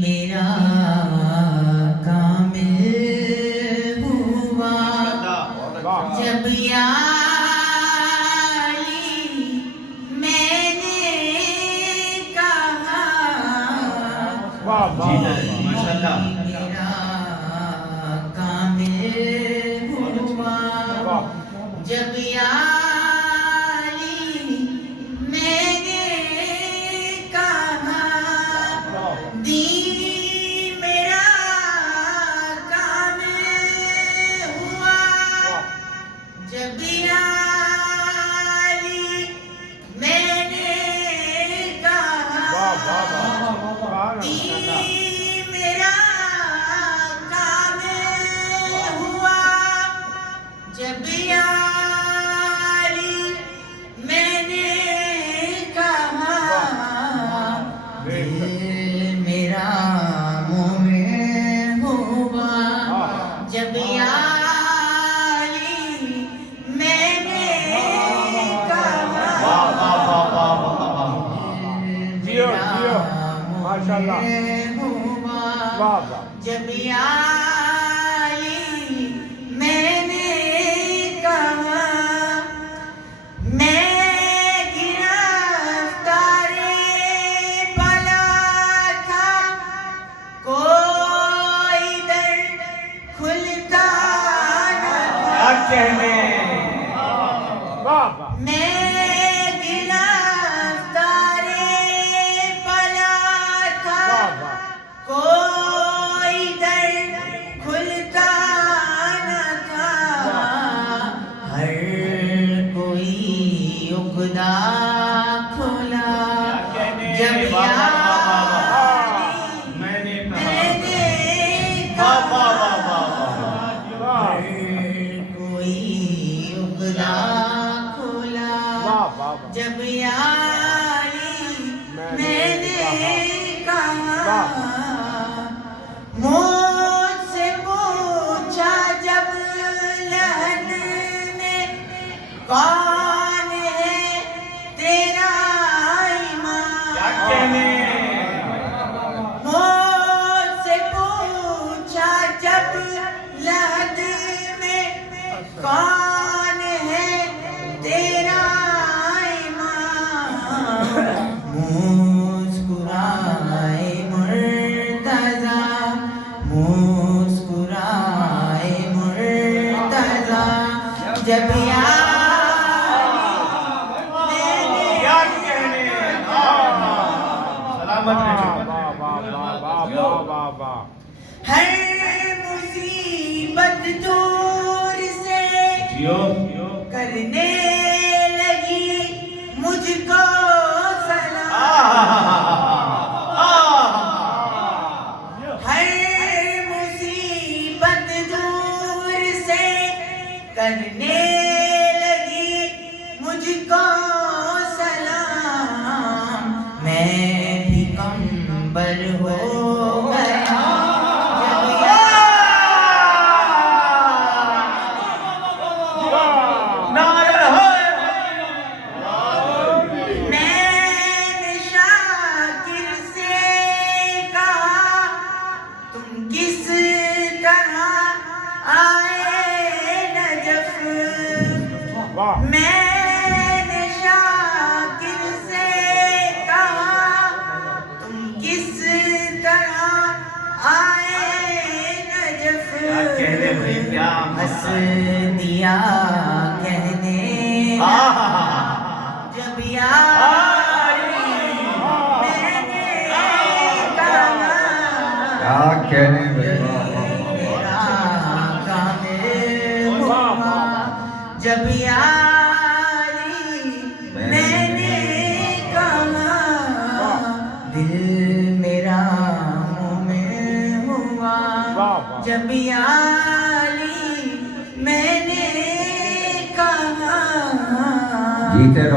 मेरा कामिल हुआ जब यारी मैंने कहा मेरा कामिल हुआ जब मेरा मोमिन हुआ जब यारी मैंने कहा मोमिन हुआ जब यारी मैंने कहा मैं गिरफ्तारे पला था कोई दर खुलता न था हर कोई उगदा खुला जब मैंने कहा कोई उगदा जब यारी मैंने कहा मुझसे पूछा जब लहन में कौन है तेरा ईमान मुझसे पूछा जब लहन में कौन है तेरा मुस्कुराए मुर्तज़ा मुस्कुराए मुर्तज़ा जब हर मुसीबत दूर से करने लगी मुझको हर मुसीबत दूर से करने लगी मुझको सलाम मैं भी कंबल हो गया मैंने शाकिर से कहा तुम किस तरह आए नजफ हंस दिया कहने जब यारी मैंने कहा क्या कहने मेरा कामिल हुआ जब यारी मैंने कहा दिल मेरा मोमिन हुआ जब यारी मैंने कहा जीते रहो।